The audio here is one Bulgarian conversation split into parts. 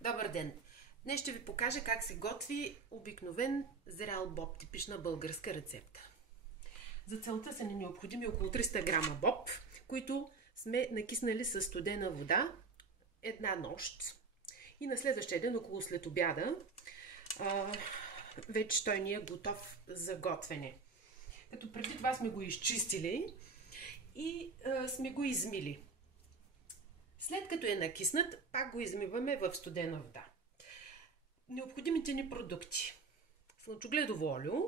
Добър ден! Днес ще ви покажа как се готви обикновен зрял боб, типична българска рецепта. За целта са ни необходими около 300 грама боб, които сме накиснали със студена вода една нощ. И на следващия ден, около след обяда, вече той ни е готов за готвене. Като преди това сме го изчистили и сме го измили. След като е накиснат, пак го измиваме в студена вода. Необходимите ни продукти: слънчогледово олио,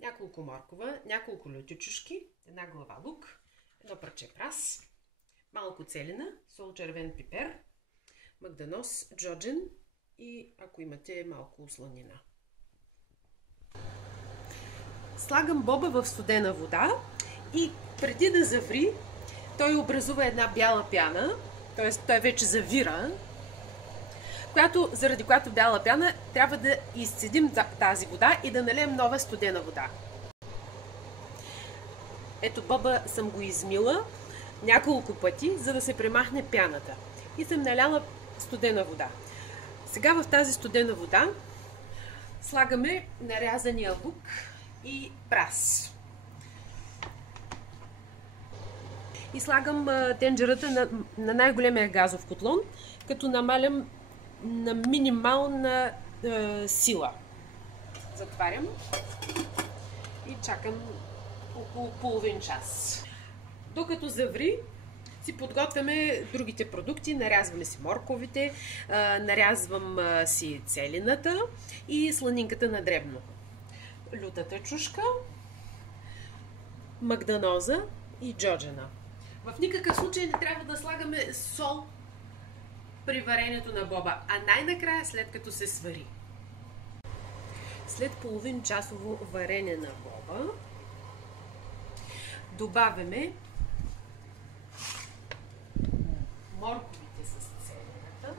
няколко моркова, няколко лютичушки, една глава лук, едно парче прас, малко целина, сол, червен пипер, магданоз, джоджен и, ако имате, малко сланина. Слагам боба в студена вода и преди да заври, той образува една бяла пяна, т.е. той вече завира, заради която бяла пяна трябва да изцедим тази вода и да налеем нова студена вода. Ето, боба съм го измила няколко пъти, за да се премахне пяната. И съм наляла студена вода. Сега в тази студена вода слагаме нарязания лук и прас. И слагам тенджерата на най-големия газов котлон, като намалям на минимална сила. Затварям и чакам около половин час. Докато заври, си подготвяме другите продукти. Нарязваме си морковите, нарязвам си целината и сланинката на дребно. Лютата чушка, магданоза и джоджена. В никакъв случай не трябва да слагаме сол при варенето на боба, а най-накрая, след като се свари. След половин часово варене на боба добавяме морковите с целината,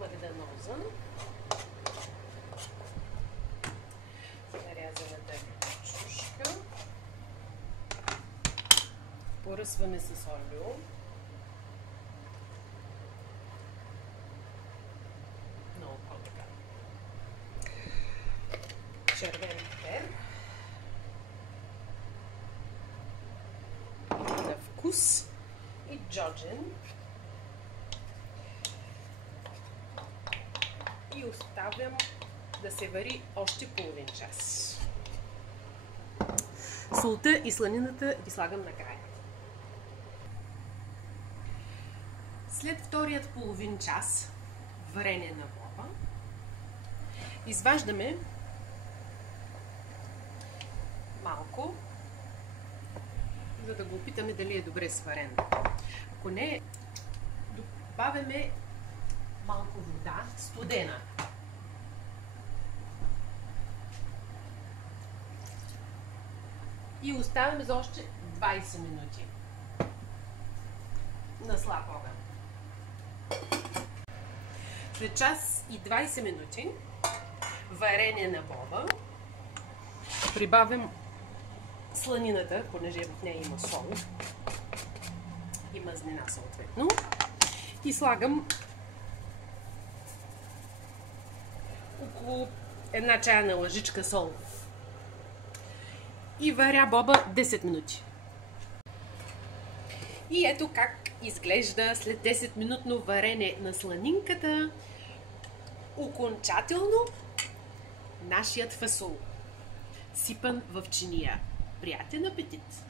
магданоза, нарязаната чушка, поръсваме с олио, много така, червен пипер на вкус и джоджен. И оставям да се вари още половин час. Солта и сланината ги слагам накрая. След вторият половин час варене на боба, изваждаме малко, за да го опитаме дали е добре сварен. Ако не, добавяме малко вода, студена. И оставяме за още 20 минути на слаб огън. След час и 20 минути варене на боба прибавям сланината, понеже в нея има сол и мазнина съответно, и слагам около една чайна лъжичка сол. И варя боба 10 минути. И ето как изглежда след 10-минутно варене на сланинката окончателно нашият фасол, сипан в чиния. Приятен апетит!